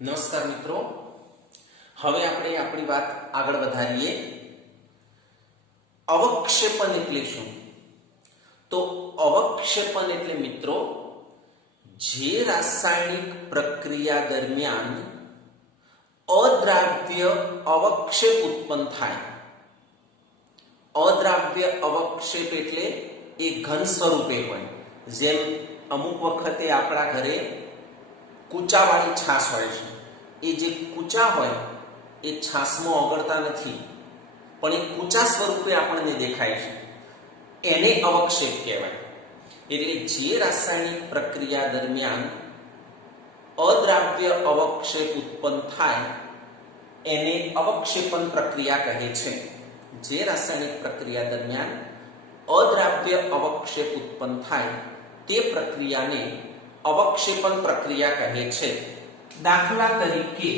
નમસ્કાર મિત્રો, હવે આપણે આપણી વાત આગળ વધારીએ. અવક્ષેપણ એટલે શું? તો અવક્ષેપણ એટલે મિત્રો જે રાસાયણિક પ્રક્રિયા દરમિયાન અદ્રાવ્ય અવક્ષેપ ઉત્પન્ન થાય. અદ્રાવ્ય અવક્ષેપ એટલે એ ઘન સ્વરૂપે હોય. જેમ અમુક વખતે આપણા ઘરે કૂચાવાળી છાશ હોય છે. એ જે કૂચા હોય એ છાશમાં ઓગળતા નથી, પણ એ કૂચા સ્વરૂપે આપણને દેખાય છે, એને અવક્ષેપ કહેવાય. એટલે જે રાસાયણિક પ્રક્રિયા દરમિયાન અદ્રાવ્ય અવક્ષેપ ઉત્પન્ન થાય એને અવક્ષેપણ પ્રક્રિયા કહે છે. જે રાસાયણિક પ્રક્રિયા દરમિયાન અદ્રાવ્ય અવક્ષેપ ઉત્પન્ન થાય તે પ્રક્રિયાને અવક્ષેપણ પ્રક્રિયા કહે છે. દાખલા તરીકે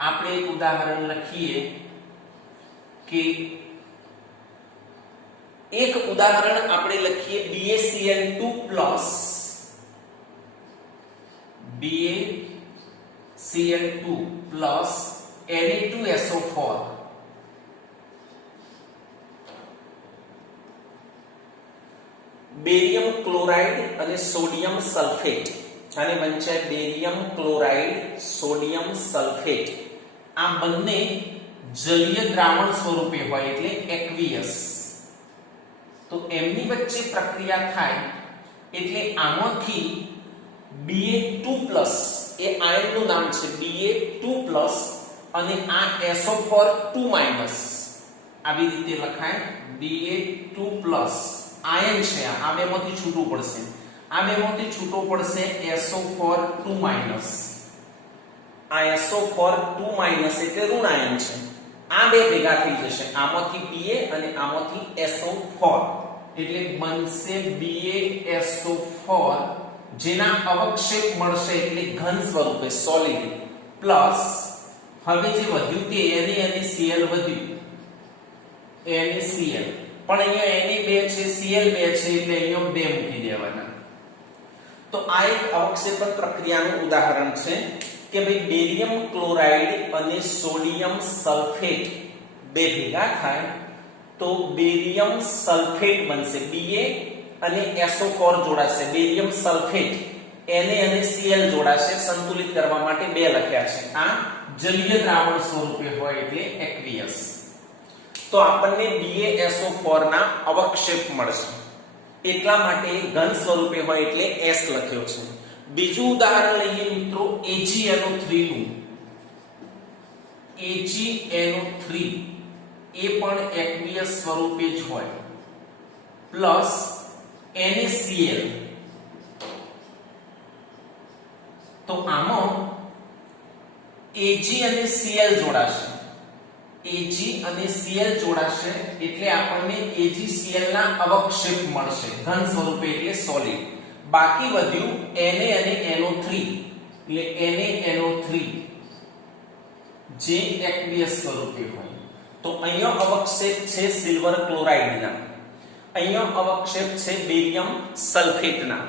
આપણે એક ઉદાહરણ લખીએ કે BaCl2 plus Na2SO4 barium chloride અને સોડિયમ સલ્ફેટ, આને વંચાય બેરિયમ ક્લોરાઇડ સોડિયમ સલ્ફેટ. આ બંને જલીય દ્રાવણ સ્વરૂપે હોય એટલે એક્વિયસ. તો એમની વચ્ચે પ્રક્રિયા થાય એટલે આમાંથી Ba2+ એ આયનનું નામ છે, Ba2+ અને આ SO4 2- આવી રીતે લખાય. Ba2+ આયન છે, આ બેમાંથી છૂટવું પડશે. આ બેમાંથી છૂટો પડશે SO4 2-. આ SO4 2- એટલે ઋણ આયન છે. આ બે ભેગા થઈ જશે, આમાંથી Ba અને આમાંથી SO4 એટલે બનશે BaSO4, જેના અવક્ષેપ મળશે એટલે ઘન સ્વરૂપે સોલિડ. પ્લસ હવે જે વધ્યું તે NaCl વધ્યું, NaCl, પણ અહીંયા Na2 છે, Cl2 છે, એટલે અહીંયા 2 મૂકી દેવાના. તો આ એક અવક્ષેપણ પ્રક્રિયાનું ઉદાહરણ છે કે ભાઈ બેરિયમ ક્લોરાઇડ અને સોડિયમ સલ્ફેટ બે ભેગા થાય તો બેરિયમ સલ્ફેટ બનશે. Ba અને SO4 જોડાશે, બેરિયમ સલ્ફેટ. Na અને Cl જોડાશે. સંતુલિત કરવા માટે 2 લખ્યા છે. આ જલીય દ્રાવણ સ્વરૂપે હોય એટલે એક્વિયસ. તો આપણને BaSO4 ના અવક્ષેપ મળશે. એટલા માટે ઘન સ્વરૂપે હોય એટલે S લખ્યો છે. બીજું ઉદાહરણ લઈએ મિત્રો AgNO3 નું. AgNO3 એ પણ એક્વિયસ સ્વરૂપે જ હોય. Plus NaCl. તો આમાં Ag અને Cl જોડાશે. Ag અને Cl જોડાશે એટલે આપણને AgCl ના અવક્ષેપ મળશે ઘન સ્વરૂપે એટલે સોલિડ. બાકી વધ્યું Na અને NO3 એટલે NaNO3 જે એક્વિયસ સ્વરૂપે હોય. તો અહીંયા અવક્ષેપ છે સિલ્વર ક્લોરાઇડના, અહીંયા અવક્ષેપ છે બેરિયમ સલ્ફેટના.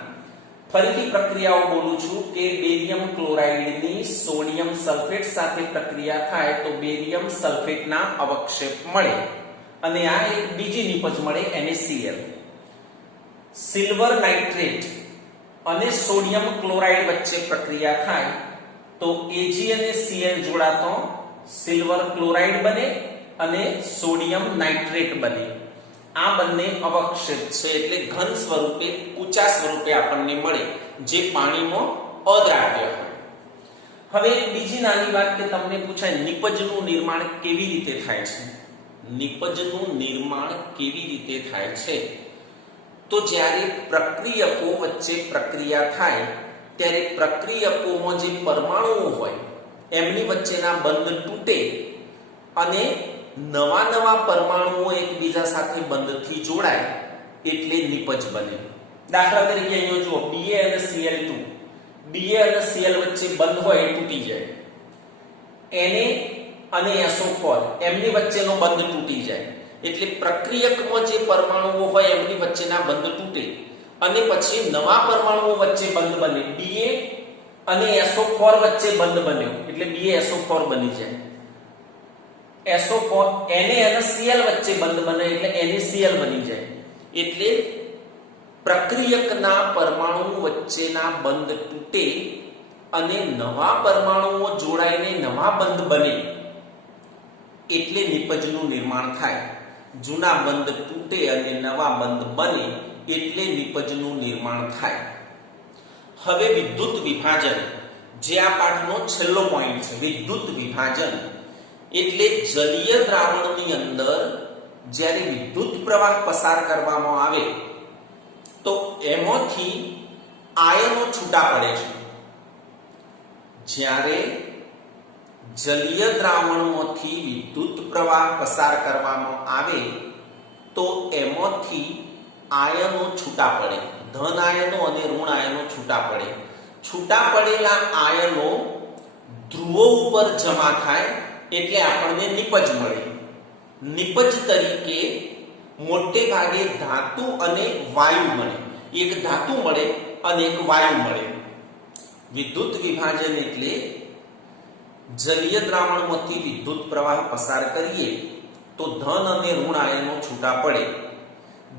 ફરીથી પ્રક્રિયાઓ બોલું છું કે બેરિયમ ક્લોરાઇડની સોડિયમ સલ્ફેટ સાથે પ્રક્રિયા થાય તો બેરિયમ સલ્ફેટના અવક્ષેપ મળે અને આ એક બીજી નિપજ મળે NaCl. સિલ્વર નાઇટ્રેટ અને સોડિયમ ક્લોરાઇડ વચ્ચે પ્રક્રિયા થાય તો Ag અને Cl જોડાતો સિલ્વર ક્લોરાઇડ બને અને સોડિયમ નાઇટ્રેટ બને. આ બંને અવક્ષેપ છે એટલે ઘન સ્વરૂપે કૂચા સ્વરૂપે આપણને મળે જે પાણીમાં અદ્રાવ્ય હોય. હવે બીજી નાની વાત કે તમને પૂછાય નિપજનું નિર્માણ કેવી રીતે થાય છે. નિપજનું નિર્માણ કેવી રીતે થાય છે? તો જ્યારે પ્રક્રિયકો વચ્ચે પ્રક્રિયા થાય ત્યારે પ્રક્રિયકોમાં જે પરમાણુઓ હોય એમની વચ્ચેના બંધ તૂટે અને નવા પરમાણુઓ એકબીજા સાથે બંધથી જોડાય એટલે નિપજ બને. દાખલા તરીકે અહીંયા જુઓ Ba અને Cl2. Ba અને Cl વચ્ચે બંધ હોય એ તૂટી જાય. Na અને SO4 એમની વચ્ચેનો બંધ તૂટી જાય એટલે પ્રક્રિયકમાં જે પરમાણુઓ હોય એમની વચ્ચેના બંધ તૂટે અને પછી નવા પરમાણુઓ વચ્ચે બંધ બને. Ba અને SO4 વચ્ચે બંધ બન્યો એટલે BaSO4 બની જાય। SO4 Na અને Cl વચ્ચે બંધ બને એટલે NaCl બની જાય। એટલે પ્રક્રિયકના પરમાણુ વચ્ચેના બંધ તૂટે અને નવા પરમાણુઓ જોડાઈને નવા બંધ બને એટલે નિપજનું નિર્માણ થાય। જૂના બંધ તૂટે અને નવા બંધ બને એટલે નિપજનું નિર્માણ થાય। હવે વિદ્યુત વિભાજન જે આ પાઠનો છેલ્લો પોઈન્ટ છે। વિદ્યુત વિભાજન એટલે જલીય દ્રાવણની અંદર જ્યારે વિદ્યુત પ્રવાહ પસાર કરવામાં આવે તો એમાંથી આયનો છૂટા પડે છે। જ્યારે જલીય દ્રાવણમાંથી વિદ્યુત પ્રવાહ પસાર કરવામાં આવે તો એમાંથી આયનો છૂટા પડે, ધન આયનો અને ઋણ આયનો છૂટા પડે। છૂટા પડેલા આયનો ધ્રુવો ઉપર જમા થાય એટલે આપણને નિપજ મળે। નિપજ તરીકે મોટે ભાગે ધાતુ અને વાયુ મળે, એક ધાતુ મળે અને એક વાયુ મળે। વિદ્યુત વિભાજન એટલે જલીય દ્રાવણમાંથી વિદ્યુત પ્રવાહ પસાર કરીએ તો ધન અને ઋણ આયનો છૂટા પડે,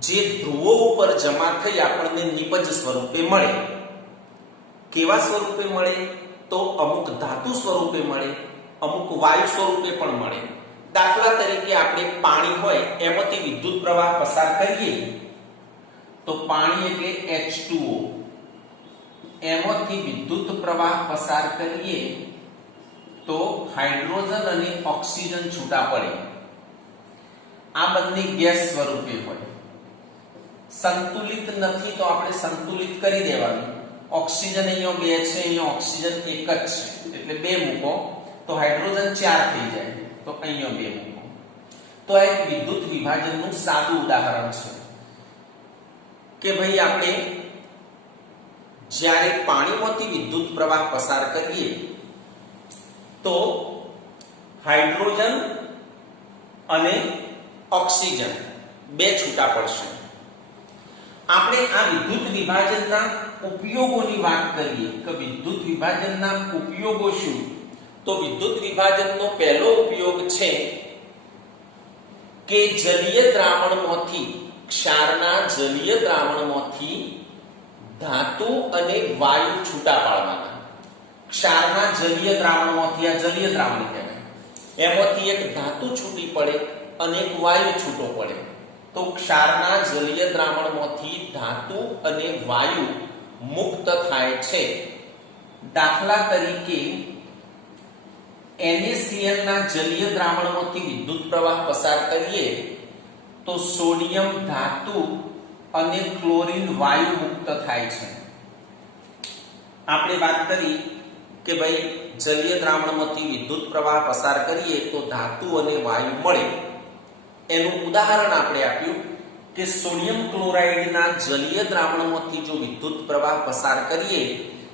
જે ધ્રુવો ઉપર જમા થઈ આપણને નિપજ સ્વરૂપે મળે। કેવા સ્વરૂપે મળે? તો અમુક ધાતુ સ્વરૂપે મળે, અમુક વાયુ સ્વરૂપે પણ મળે। દાખલા તરીકે આપણે પાણી હોય એમાંથી વિદ્યુત પ્રવાહ પસાર કરીએ તો પાણી એટલે H2O, એમાંથી વિદ્યુત પ્રવાહ પસાર કરીએ તો હાઇડ્રોજન અને ઓક્સિજન છૂટા પડે। આ બંને ગેસ સ્વરૂપે હોય। સંતુલિત નથી તો આપણે સંતુલિત કરી દેવાનું। ઓક્સિજન અહીંયા 2 છે, અહીંયા ઓક્સિજન 1 જ છે એટલે 2 મૂકો તો હાઇડ્રોજન 4 થઈ જાય, તો અહીંયા 2 મૂકો। તો આ એક વિદ્યુત વિભાજનનું સાદું ઉદાહરણ છે કે ભાઈ આપણે જ્યારે પાણીમાંથી વિદ્યુત પ્રવાહ પસાર કરીએ તો હાઇડ્રોજન અને ઓક્સિજન 2 છૂટા પડશે। આપણે આ વિદ્યુત વિભાજનના ઉપયોગોની વાત કરીએ કે વિદ્યુત વિભાજનના ઉપયોગો શું? તો વિદ્યુત વિભાજનનો પહેલો ઉપયોગ છે કે જલીય દ્રાવણમાંથી, ક્ષારના જલીય દ્રાવણમાંથી ધાતુ અને વાયુ છૂટા પાડવાના। ક્ષારના જલીય દ્રાવણમાંથી, આ જલીય દ્રાવણ કહેવાય, એમાંથી એક ધાતુ છૂટી પડે અને એક વાયુ છૂટો પડે તો ક્ષારના જલીય દ્રાવણમાંથી ધાતુ અને વાયુ મુક્ત થાય છે। દાખલા તરીકે NaCl ના જલીય દ્રાવણમાંથી વિદ્યુત પ્રવાહ પસાર કરીએ તો સોડિયમ ધાતુ અને ક્લોરીન વાયુ મુક્ત થાય છે। આપણે વાત કરી કે ભાઈ જલીય દ્રાવણમાંથી વિદ્યુત પ્રવાહ પસાર કરીએ તો ધાતુ અને વાયુ મળે। એનું ઉદાહરણ આપણે આપ્યું કે સોડિયમ ક્લોરાઇડના જલીય દ્રાવણમાંથી જો વિદ્યુત પ્રવાહ પસાર કરીએ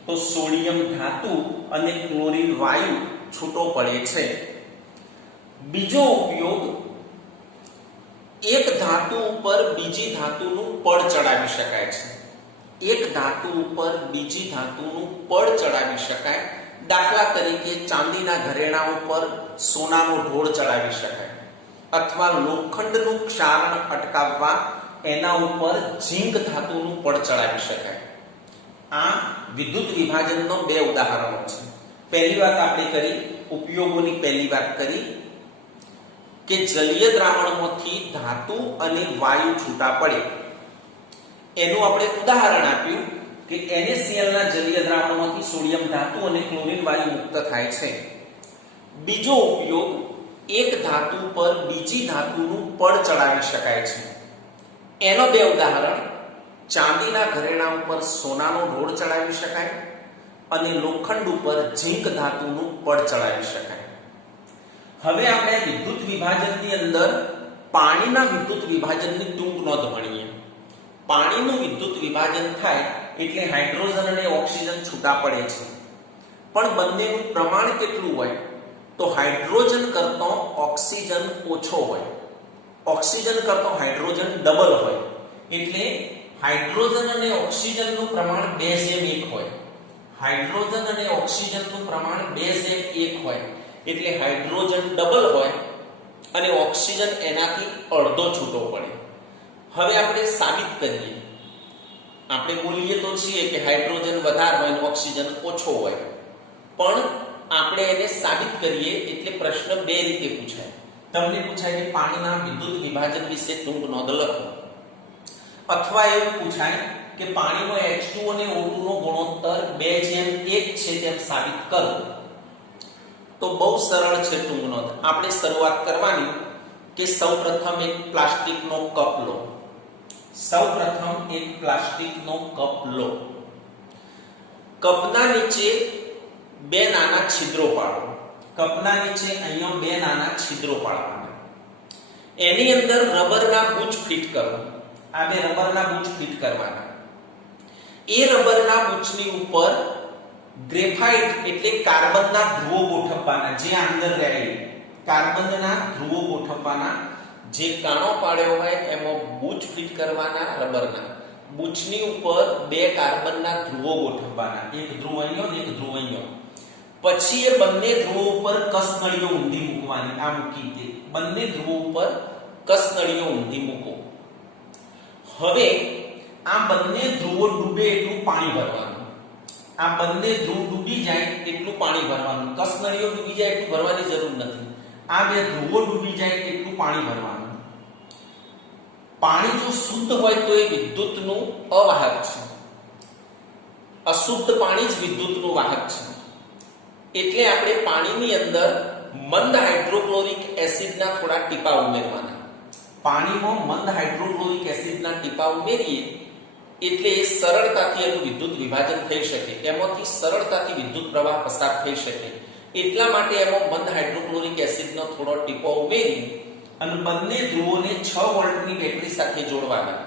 તો સોડિયમ ધાતુ અને ક્લોરીન વાયુ છૂટો પડે છે। બીજો ઉપયોગ, એક ધાતુ ઉપર બીજી ધાતુનું પડ ચડાવી શકાય છે। એક ધાતુ ઉપર બીજી ધાતુનું પડ ચડાવી શકાય। દાખલા તરીકે ચાંદીના ઘરેણા ઉપર સોનાનો ઢોળ ચડાવી શકાય, અથવા લોખંડનું ક્ષારણ અટકાવવા એના ઉપર ઝીંક ધાતુનું પડ ચડાવી શકાય। આ વિદ્યુત વિભાજનનો 2 ઉદાહરણો છે। પહેલી વાત આપણે કરી, ઉપયોગોની પહેલી વાત કરી કે જલીય દ્રાવણમાંથી ધાતુ અને વાયુ છૂટા પડે, એનું આપણે ઉદાહરણ આપ્યું કે NaCl ના જલીય દ્રાવણમાંથી સોડિયમ ધાતુ અને ક્લોરીન વાયુ મુક્ત થાય છે। બીજો ઉપયોગ, એક ધાતુ પર બીજી ધાતુનું પડ ચડાવી શકાય છે। એનો 2 ઉદાહરણ, ચાંદીના ઘરેણા ઉપર સોનાનો ઢોળ ચડાવી શકાય અને લોખંડ ઉપર ઝીંક ધાતુનું પડ ચડાવી શકાય। હવે આપણે વિદ્યુત વિભાજનની અંદર પાણીના વિદ્યુત વિભાજનની ટૂંક નોંધ ભણીએ। પાણીનું વિદ્યુત વિભાજન થાય એટલે હાઇડ્રોજન અને ઓક્સિજન છૂટા પડે છે, પણ બંનેનું પ્રમાણ કેટલું હોય? તો હાઇડ્રોજન કરતો ઓક્સિજન ઓછો હોય, ઓક્સિજન કરતો હાઇડ્રોજન ડબલ હોય, એટલે હાઇડ્રોજન અને ઓક્સિજનનું પ્રમાણ 2:1 હોય। હાઇડ્રોજન અને ઓક્સિજનનું પ્રમાણ 2:1 હોય એટલે હાઇડ્રોજન ડબલ હોય અને ઓક્સિજન એનાથી અડધો છૂટો પડે. હવે આપણે સાબિત કરીએ. આપણે બોલીએ તો છીએ કે હાઇડ્રોજન વધારે હોય અને ઓક્સિજન ઓછો હોય, પણ આપણે એને સાબિત કરીએ એટલે પ્રશ્ન બે રીતે પૂછાય. તમને પૂછાય કે પાણીના વિદ્યુત વિભાજન વિશે ટૂંક નોંધ લખો, અથવા એવું પૂછાય કે પાણીનો H2 અને O2 નો ગુણોત્તર 2:1 છે તેમ સાબિત કરો. તો બહુ સરળ છે ટૂંક નોંધ. આપણે શરૂઆત કરવાની કે સૌપ્રથમ એક પ્લાસ્ટિકનો કપ લો. સૌપ્રથમ એક પ્લાસ્ટિકનો કપ લો. કપના નીચે બે નાના છિદ્રો પાડો. કપના નીચે અહીંયા બે નાના છિદ્રો પાડવાના. એની અંદર રબરના બૂચ ફિટ કરો. આ બે રબરના બૂચ ફિટ કરવાના. એ રબરના બૂચની ઉપર ગ્રેફાઇટ એટલે કાર્બનના ધ્રુવો ગોઠવવાના. જે અંદર રહે કાર્બનના ધ્રુવો ગોઠવવાના. જે કાણો પાડ્યો હોય એમાં બૂચ ફિટ કરવાના રબરના. બૂચની ઉપર બે કાર્બનના ધ્રુવો ગોઠવવાના. એક ધ્રુવ અહીંયા અને એક ધ્રુવ અહીંયા. પછી એ બંને ધ્રુવો ઉપર કસનળીઓ ઊંધી મૂકવાની. આ મૂકી દે. બંને ધ્રુવો ઉપર કસનળીઓ ઊંધી મૂકો. હવે આ બંને ધ્રુવો ડૂબે એટલું પાણી ભરવાનું. આ બંને ધ્રુવ ડૂબી જાય એટલું પાણી ભરવાનું. કસનળીઓ ડૂબી જાય એટલું ભરવાની જરૂર નથી. આ બે ધ્રુવો ડૂબી જાય એટલું પાણી ભરવાનું. પાણી જો શુદ્ધ હોય તો એ વિદ્યુતનું અવાહક છે. અશુદ્ધ પાણી જ વિદ્યુતનું વાહક છે. એટલે આપણે પાણીની અંદર મંદ હાઇડ્રોક્લોરિક એસિડના થોડા ટીપા ઉમેરવાના. પાણીમાં મંદ હાઇડ્રોક્લોરિક એસિડના ટીપા ઉમેરીએ એટલે એ સરળતાથી એનું વિદ્યુત વિભાજન થઈ શકે. એમાંથી સરળતાથી વિદ્યુત પ્રવાહ પસાર થઈ શકે. એટલા માટે એમાં મંદ હાઇડ્રોક્લોરિક એસિડનો થોડો ટીપો ઉમેરી અને બંને ધ્રુવોને 6 વોલ્ટની બેટરી સાથે જોડવાના.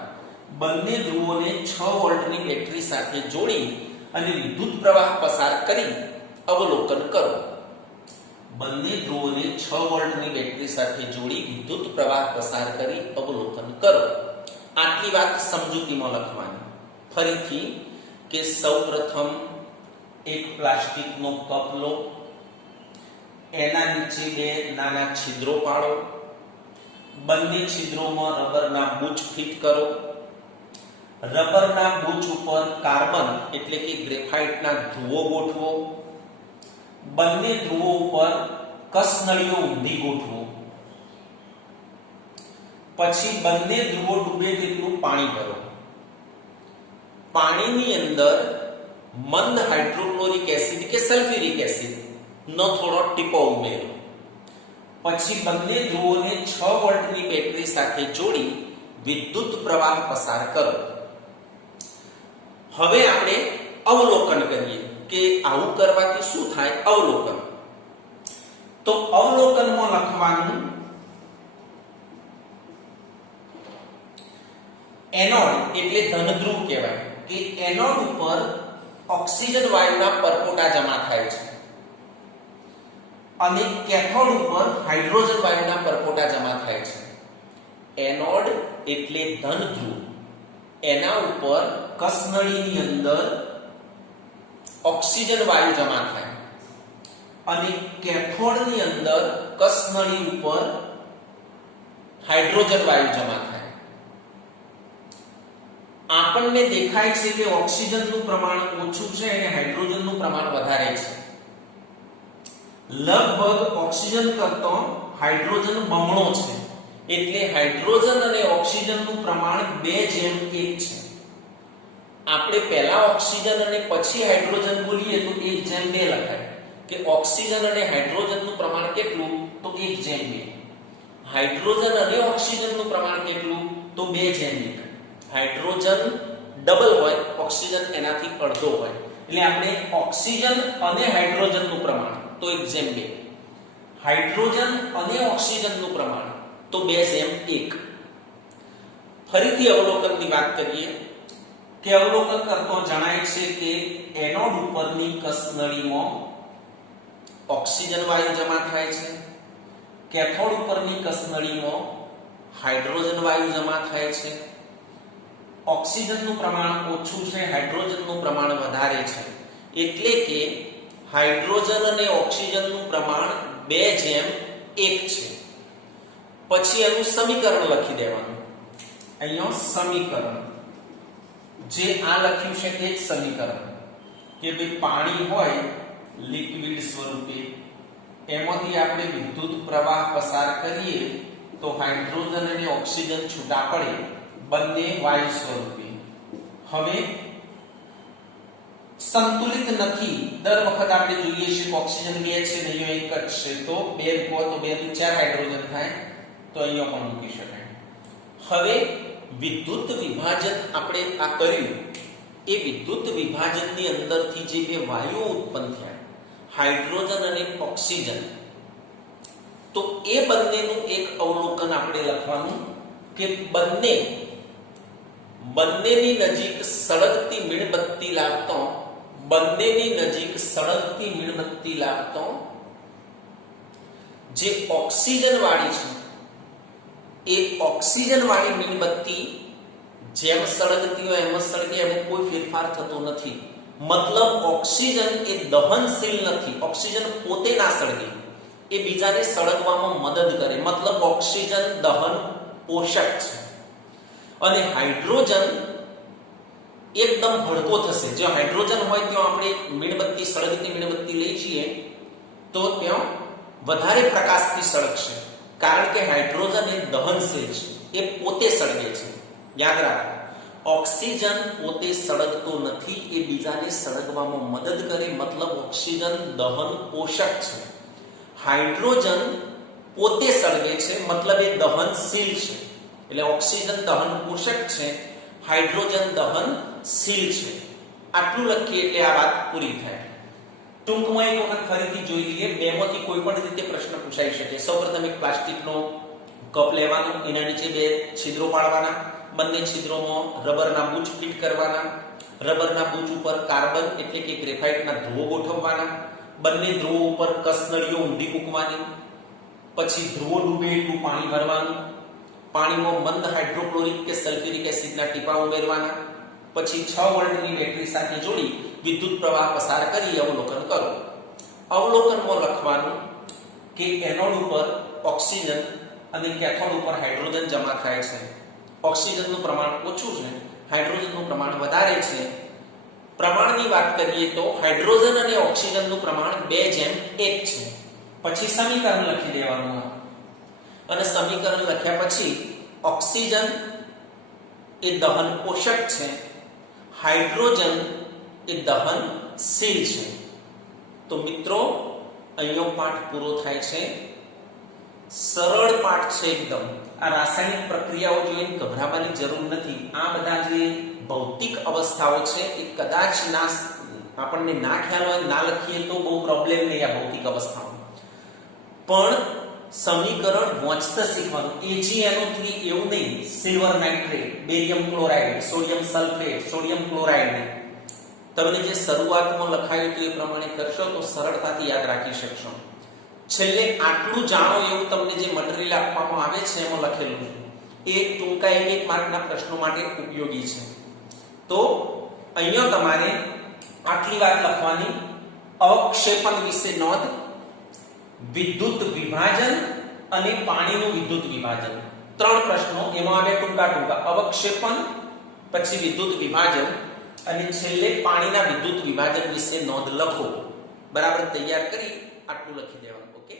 બંને ધ્રુવોને 6 વોલ્ટની બેટરી સાથે જોડી અને વિદ્યુત પ્રવાહ પસાર કરી અવલોકન કરો. બંને ધ્રુવોને 6 વોલ્ટની બેટરી સાથે જોડી વિદ્યુત પ્રવાહ પસાર કરી અવલોકન કરો. આટલી વાત સમજૂતીમાં લખવાની. ફરીથી કે સૌપ્રથમ એક પ્લાસ્ટિકનો કપ લો. એના નીચે બે નાના છિદ્રો પાડો. બંને છિદ્રોમાં રબરના બૂચ ફિટ કરો. રબરના બૂચ ઉપર કાર્બન એટલે કે ગ્રેફાઇટના ધ્રુવો ગોઠવો. બંને ધ્રુવો ઉપર કસનળીઓ ઊંધી ગોઠવો. પછી બંને ધ્રુવો ડૂબે તેટલું પાણી ભરો. પાણીની અંદર મંદ હાઇડ્રોક્લોરિક એસિડ કે સલ્ફ્યુરિક એસિડ નો થોડો ટીપો ઉમેરો. પછી બંને ધ્રુવોને 6 વોલ્ટની બેટરી સાથે જોડી વિદ્યુત પ્રવાહ પસાર કરો. હવે આપણે અવલોકન કરીએ કે આવું કરવાથી શું થાય. અવલોકન તો અવલોકનમાં લખવાનું એનોડ એટલે ધન ધ્રુવ કહેવાય કે એનોડ ઉપર ઓક્સિજન વાયુના પરપોટા જમા થાય છે અને કેથોડ ઉપર હાઇડ્રોજન વાયુના પરપોટા જમા થાય છે. એનોડ એટલે ધન ધ્રુવ. એના ઉપર કસનળીની અંદર ઓક્સિજન વાયુ જમા થાય અને કેથોડની અંદર કસનળી ઉપર હાઇડ્રોજન વાયુ જમા થાય. આપણને દેખાય છે કે ઓક્સિજનનું પ્રમાણ ઓછું છે અને હાઇડ્રોજનનું પ્રમાણ વધારે છે. લગભગ ઓક્સિજન કરતાં હાઇડ્રોજન બમણો છે. એટલે હાઇડ્રોજન અને ઓક્સિજનનું પ્રમાણ 2:1 છે. આપણે પહેલા ઓક્સિજન અને પછી હાઇડ્રોજન બોલીએ તો 1:2 લખાય કે ઓક્સિજન અને હાઇડ્રોજનનું પ્રમાણ કેટલું તો 1:2. હાઇડ્રોજન અને ઓક્સિજનનું પ્રમાણ કેટલું તો 2:1. હાઇડ્રોજન ડબલ હોય, ઓક્સિજન એનાથી અડધો હોય. એટલે આપણે ઓક્સિજન અને હાઇડ્રોજનનું પ્રમાણ તો 1:2. હાઇડ્રોજન અને ઓક્સિજનનું પ્રમાણ તો 2:1. ફરીથી અવલોકનની વાત કરીએ કે અવલોકન કરતો જણાય છે કે એનોડ ઉપરની કસનળીમાં ઓક્સિજન વાયુ જમા થાય છે. કેથોડ ઉપરની કસનળીમાં હાઇડ્રોજન વાયુ જમા થાય છે. ઓક્સિજનનું પ્રમાણ ઓછું છે, હાઇડ્રોજનનું પ્રમાણ વધારે છે. એટલે કે હાઇડ્રોજન અને ઓક્સિજનનું પ્રમાણ 2:1 છે. પછી એનું સમીકરણ લખી દેવાનું. અહીંયા સમીકરણ જે આ લખ્યું છે તે જ સમીકરણ કે ભાઈ પાણી હોય લિક્વિડ સ્વરૂપે, એમાંથી આપણે વિદ્યુત પ્રવાહ પસાર કરીએ તો હાઇડ્રોજન અને ઓક્સિજન છૂટા પડે, બંને વાયુ સ્વરૂપે. હવે સંતુલિત નથી. દર વખત આપણે જોઈએ છીએ કે ઓક્સિજન 2 છે ને અહીંયા 1 જ છે, તો 2 મૂકો તો 2 નું 4 હાઇડ્રોજન થાય, તો અહીંયા પણ મૂકી શકાય. હવે વિદ્યુત વિભાજન આપણે આ કર્યું, એ વિદ્યુત વિભાજનની અંદરથી જે બે વાયુઓ ઉત્પન્ન થયા, હાઇડ્રોજન અને ઓક્સિજન, તો એ બંનેનું એક અવલોકન આપણે લખવાનું કે બંનેની નજીક સળગતી મીણબત્તી લાગતો જે ઓક્સિજન વાળી છે, એ ઓક્સિજન વાળી મીણબત્તી જેમ સળગતી હોય એમ સળગે, એમાં કોઈ ફેરફાર થતો નથી. મતલબ ઓક્સિજન એ દહનશીલ નથી. ઓક્સિજન પોતે ના સળગે, એ બીજાને સળગવામાં મદદ કરે. મતલબ ઓક્સિજન દહન પોષક છે. અને હાઇડ્રોજન એકદમ ભડકો થશે. જ્યાં હાઇડ્રોજન હોય ત્યાં આપણે મીણબત્તી, સળગતી મીણબત્તી લઈ છીએ તો ત્યાં વધારે પ્રકાશથી સળગશે, કારણ કે હાઇડ્રોજન એ દહનશીલ છે, એ પોતે સળગે છે. યાદ રાખો, ઓક્સિજન પોતે સળગતો નથી, એ બીજાને સળગવામાં મદદ કરે. મતલબ ઓક્સિજન દહન પોષક છે. હાઇડ્રોજન પોતે સળગે છે, મતલબ એ દહનશીલ છે. એટલે ઓક્સિજન દહન પોષક છે, હાઇડ્રોજન દહનશીલ છે. આટલું લખીએ એટલે આ વાત પૂરી થાય. ટૂંકમાં એક વખત ફરીથી જોઈ લઈએ. બેમાંથી કોઈ પણ રીતે પ્રશ્ન પૂછાઈ શકે. સૌપ્રથમ એક પ્લાસ્ટિકનો કપ લેવાનો, એના નીચે 2 છિદ્રો પાડવાના, બંને છિદ્રોમાં રબરના બૂચ ફિટ કરવાના, રબરના બૂચ ઉપર કાર્બન એટલે કે ગ્રેફાઇટના ધ્રુવો ગોઠવવાના, બંને ધ્રુવો ઉપર કસનળીઓ ઊંધી મૂકવાની, પછી ધ્રુવો ડૂબે એટલું પાણી ભરવાનું, પાણીમાં મંદ હાઇડ્રોક્લોરિક કે સલ્ફ્યુરિક એસિડના ટીપા ઉમેરવાના, પછી 6 વોલ્ટની બેટરી સાથે જોડી વિદ્યુત પ્રવાહ પસાર કરી અવલોકન કરો. અવલોકનમાં લખવાનું કે એનોડ ઉપર ઓક્સિજન અને કેથોડ ઉપર હાઇડ્રોજન જમા થાય છે. ઓક્સિજનનું પ્રમાણ ઓછું છે, હાઇડ્રોજનનું પ્રમાણ વધારે છે. પ્રમાણની વાત કરીએ તો હાઇડ્રોજન અને ઓક્સિજનનું પ્રમાણ 2:1 છે. પછી સમીકરણ લખી દેવાનું. અને સમીકરણ લખ્યા પછી ઓક્સિજન એ દહન પોષક છે, હાઇડ્રોજન એ દહનશીલ છે. તો મિત્રો અહીંયા પાઠ પૂરો થાય છે. સરળ પાઠ છે એકદમ. આ રાસાયણિક પ્રક્રિયાઓ જોઈને ગભરાવાની જરૂર નથી. આ બધા જે ભૌતિક અવસ્થાઓ છે એ કદાચ આપણને ના ખ્યાલ હોય, ના લખીએ તો બહુ પ્રોબ્લેમ નહીં આ ભૌતિક અવસ્થાઓ. પણ સમીકરણ વાંચતા શીખવાનું. AgNO3 એવું નહીં, silver nitrate, barium chloride, sodium sulphate, sodium chloride. તમને જે શરૂઆતમાં લખાયું હતું એ પ્રમાણે કરશો તો સરળતાથી યાદ રાખી શકશો. છેલ્લે આટલું જાણો એવું તમને જે મટીરીયલ આપવામાં આવે છે એમાં લખેલું છે, એ ટૂંકા 1 માર્કના પ્રશ્નો માટે ઉપયોગી છે. તો અહીંયા તમારે આટલી વાત લખવાની. અવક્ષેપણ વિશે નોંધ, વિદ્યુત વિભાજન અને પાણીનું વિદ્યુત વિભાજન, 3 પ્રશ્નો. એમાં આવે ટૂંકા અવક્ષેપણ, પછી વિદ્યુત વિભાજન અને છેલ્લે પાણીના વિદ્યુત વિભાજન વિશે નોંધ લખો. બરાબર તૈયાર કરી આટલું લખી દેવાનું. ઓકે.